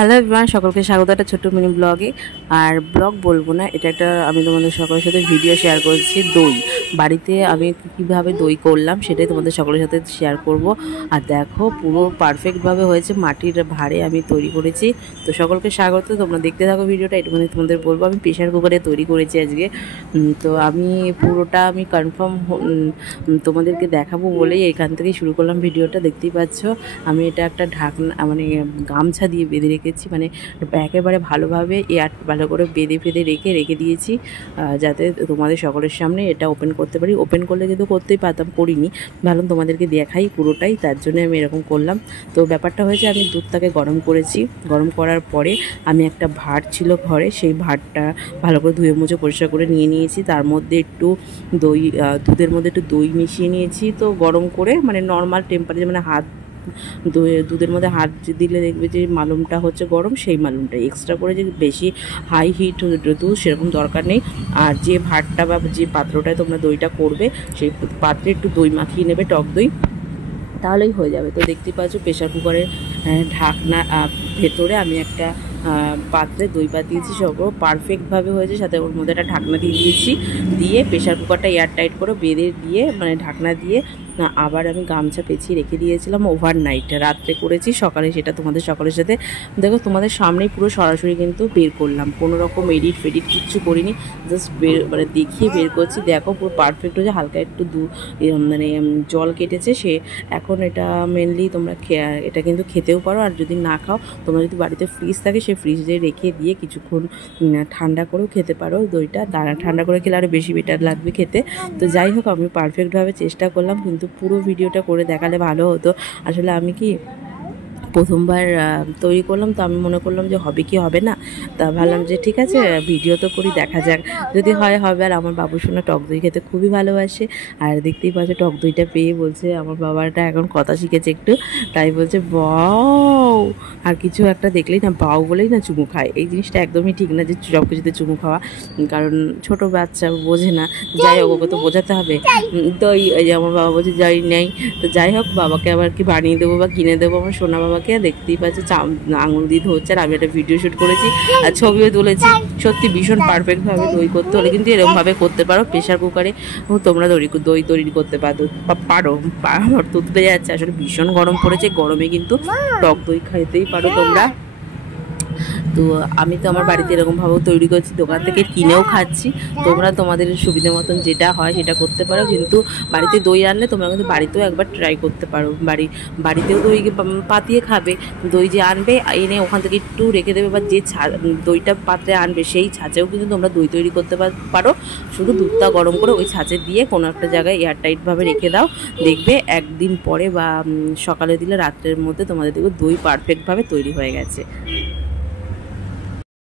Hello everyone, সকলকে স্বাগত একটা ছোট্ট মিনি ব্লগে। আর ব্লগ বলবো না, এটা একটা আমি তোমাদের সকলের সাথে ভিডিও শেয়ার করছি। দই বাড়িতে আমি কীভাবে দই করলাম সেটাই তোমাদের সকলের সাথে শেয়ার করব। আর দেখো পুরো পারফেক্টভাবে হয়েছে, মাটির ভাঁড়ে আমি তৈরি করেছি। তো সকলকে স্বাগত, তোমরা দেখতে থাকো ভিডিওটা। এটুকুনি তোমাদের বলবো, আমি প্রেশার কুকারে তৈরি করেছি আজকে। তো আমি পুরোটা আমি কনফার্ম তোমাদেরকে দেখাবো বলেই এখান থেকেই শুরু করলাম ভিডিওটা। দেখতেই পাচ্ছ আমি এটা একটা ঢাকনা মানে গামছা দিয়ে বেঁধে রেখেছি, মানে একেবারে ভালোভাবে ভালো করে বেঁধে রেখে দিয়েছি, যাতে তোমাদের সকলের সামনে এটা ওপেন করতে পারি। ওপেন করলে কিন্তু করতেই পারতাম, করিনি, ভাবলাম তোমাদেরকে দেখাই পুরোটাই, তার জন্য আমি এরকম করলাম। তো ব্যাপারটা হয়েছে, আমি দুধটাকে গরম করেছি। গরম করার পরে আমি একটা ভাঁড় ছিল ঘরে, সেই ভাঁড়টা ভালো করে ধুয়ে মুছে পরিষ্কার করে নিয়েছি। তার মধ্যে একটু দই, দুধের মধ্যে একটু দই মিশিয়ে নিয়েছি। তো গরম করে মানে নর্মাল টেম্পারেচার, মানে দুধের মধ্যে হাত দিলে দেখবে যে মালুমটা হচ্ছে গরম, সেই মালুমটা এক্সট্রা করে, যে বেশি হাই হিট দুধ সেরকম দরকার নেই। আর যে ভাতটা বা যে পাত্রটায় তোমরা দইটা করবে সেই পাত্রে একটু দই মাখিয়ে নেবে, টক দই, তাহলেই হয়ে যাবে। তো দেখতে পাচ্ছ প্রেশার কুকারের ঢাকনা ভেতরে আমি একটা পাত্রে দই পাতিয়েছি, সব পারফেক্টভাবে হয়েছে। সাথে ওর মধ্যে একটা ঢাকনা দিয়ে প্রেশার কুকারটা এয়ার টাইট করে বেঁধে দিয়ে, মানে ঢাকনা দিয়ে আবার আমি গামছা পেঁচিয়ে রেখে দিয়েছিলাম। ওভারনাইট রাত্রে করেছি, সকালে সেটা তোমাদের সকলের সাথে দেখো, তোমাদের সামনেই পুরো সরাসরি কিন্তু বের করলাম, কোনো রকম এডিট ফেডিট কিচ্ছু করিনি, জাস্ট মানে দেখিয়ে বের করছি। দেখো পুরো পারফেক্ট হয়েছে, হালকা একটু মানে জল কেটেছে সে। এখন এটা মেনলি তোমরা এটা কিন্তু খেতেও পারো, আর যদি না খাও, তোমরা যদি বাড়িতে ফ্রিজ থাকে সেই ফ্রিজে রেখে দিয়ে কিছুক্ষণ ঠান্ডা করেও খেতে পারো। দইটা ঠান্ডা করে খেলে আরও বেশি বেটার লাগবে খেতে। তো যাই হোক, আমি পারফেক্টভাবে চেষ্টা করলাম, কিন্তু পুরো ভিডিওটা করে দেখালে ভালো হতো। আসলে আমি কি প্রথমবার তৈরি করলাম, তো আমি মনে করলাম যে হবে কি হবে না, তা ভাবলাম যে ঠিক আছে ভিডিও তো করি, দেখা যাক, যদি হয় হবে। আর আমার বাবু সোনা টক দই খেতে খুবই ভালোবাসে, আর দেখতেই পাচ্ছে টক দইটা পেয়ে বলছে, আমার বাবাটা এখন কথা শিখেছে একটু, তাই বলছে বাও, আর কিছু একটা দেখলেই না বাউ বলেই না চুমু খায়। এই জিনিসটা একদমই ঠিক না যে সব কিছুতে চুমু খাওয়া, কারণ ছোট বাচ্চা বোঝে না। যাই হোক, ওকে তো বোঝাতে হবে। দই, ওই যে আমার বাবা বলছে দই নেই, তো যাই হোক বাবাকে আবার কি বানিয়ে দেবো বা কিনে দেবো আমার সোনা বাবাকে। দেখতেই পাচ্ছে আঙুল দিয়ে ধরছে, আর আমি একটা ভিডিও শুট করেছি আর ছবিও তুলেছি। সত্যি ভীষণ পারফেক্টভাবে দই করতে হলে কিন্তু এরকমভাবে করতে পারো। প্রেশার কুকারে তোমরা দই তৈরি করতে পারো। আমার তো উঠতে যাচ্ছে, আসলে ভীষণ গরম পড়েছে, গরমে কিন্তু টক দই খাইতেই পারো তোমরা। তো আমি তো আমার বাড়িতে এরকমভাবেও তৈরি করছি, দোকান থেকে কিনেও খাচ্ছি। তোমরা তোমাদের সুবিধা মতন যেটা হয় সেটা করতে পারো, কিন্তু বাড়িতে দই আনলে তোমরা কিন্তু বাড়িতেও একবার ট্রাই করতে পারো। বাড়িতেও দই পাতিয়ে খাবে, দই যে আনবে এনে ওখান থেকে একটু রেখে দেবে, বা যে দইটা পাত্রে আনবে সেই ছাঁচেও কিন্তু তোমরা দই তৈরি করতে পারো। শুধু দুধটা গরম করে ওই ছাঁচে দিয়ে কোনো একটা জায়গায় এয়ারটাইটভাবে রেখে দাও, দেখবে একদিন পরে বা সকালে দিলে রাত্রের মধ্যে তোমাদের দেখবে দই পারফেক্টভাবে তৈরি হয়ে গেছে।